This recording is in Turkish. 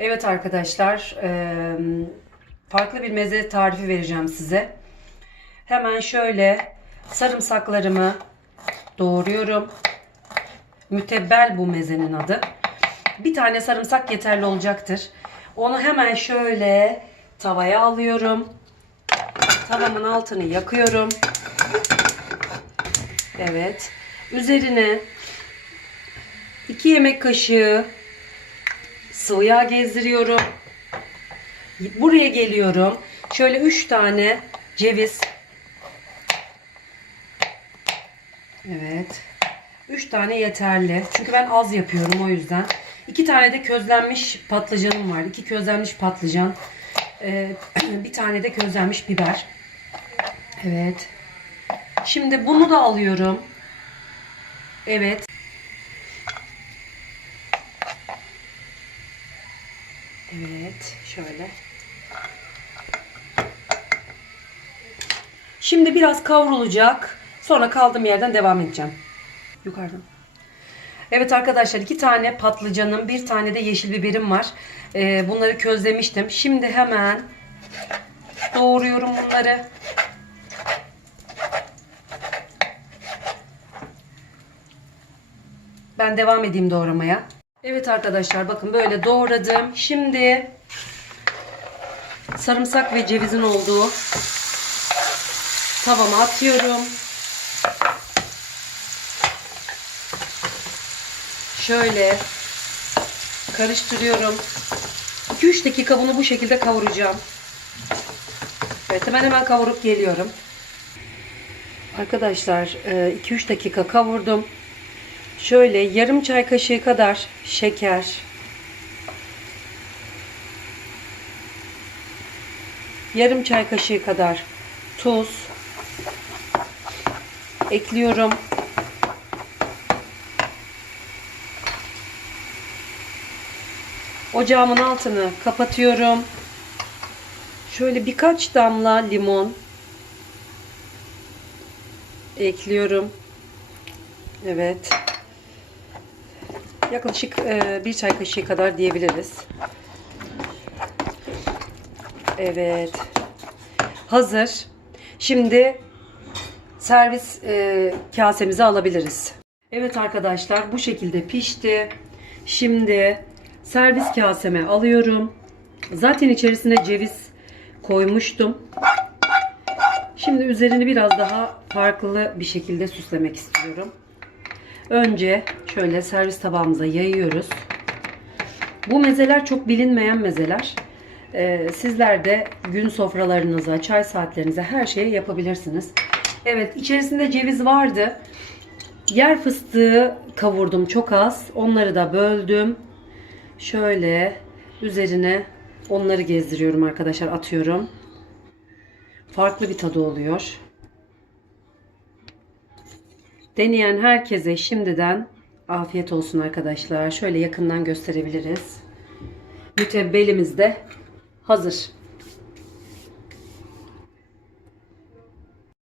Evet arkadaşlar, farklı bir meze tarifi vereceğim size. Hemen şöyle sarımsaklarımı doğruyorum. Mütebbel bu mezenin adı. Bir tane sarımsak yeterli olacaktır. Onu hemen şöyle tavaya alıyorum. Tavamın altını yakıyorum. Evet. Üzerine 2 yemek kaşığı sıvı yağ gezdiriyorum. Buraya geliyorum. Şöyle 3 tane ceviz. Evet. 3 tane yeterli. Çünkü ben az yapıyorum o yüzden. 2 tane de közlenmiş patlıcanım var. 2 közlenmiş patlıcan. Ee, bir tane de közlenmiş biber. Evet. Şimdi bunu da alıyorum. Evet. Evet, şöyle. Şimdi biraz kavrulacak. Sonra kaldığım yerden devam edeceğim. Yukarıdan. Evet arkadaşlar iki tane patlıcanım, bir tane de yeşil biberim var. Ee, bunları közlemiştim. Şimdi hemen doğruyorum bunları. Ben devam edeyim doğramaya. Evet arkadaşlar bakın böyle doğradım. Şimdi sarımsak ve cevizin olduğu tavama atıyorum. Şöyle karıştırıyorum. 2-3 dakika bunu bu şekilde kavuracağım. Evet hemen hemen kavurup geliyorum. Arkadaşlar 2-3 dakika kavurdum. Şöyle yarım çay kaşığı kadar şeker. Yarım çay kaşığı kadar tuz ekliyorum. Ocağımın altını kapatıyorum. Şöyle birkaç damla limon ekliyorum. Evet. Yaklaşık e, bir çay kaşığı kadar diyebiliriz. Evet. Hazır. Şimdi servis e, kasemize alabiliriz. Evet arkadaşlar bu şekilde pişti. Şimdi servis kaseme alıyorum. Zaten içerisine ceviz koymuştum. Şimdi üzerini biraz daha farklı bir şekilde süslemek istiyorum. Önce şöyle servis tabağımıza yayıyoruz. Bu mezeler çok bilinmeyen mezeler. Ee, sizler de gün sofralarınıza, çay saatlerinize her şeye yapabilirsiniz. Evet içerisinde ceviz vardı. Yer fıstığı kavurdum çok az. Onları da böldüm. Şöyle üzerine onları gezdiriyorum arkadaşlar atıyorum. Farklı bir tadı oluyor. Deneyen herkese şimdiden afiyet olsun arkadaşlar. Şöyle yakından gösterebiliriz. Mütebbelimiz de hazır.